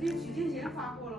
给许静贤发货了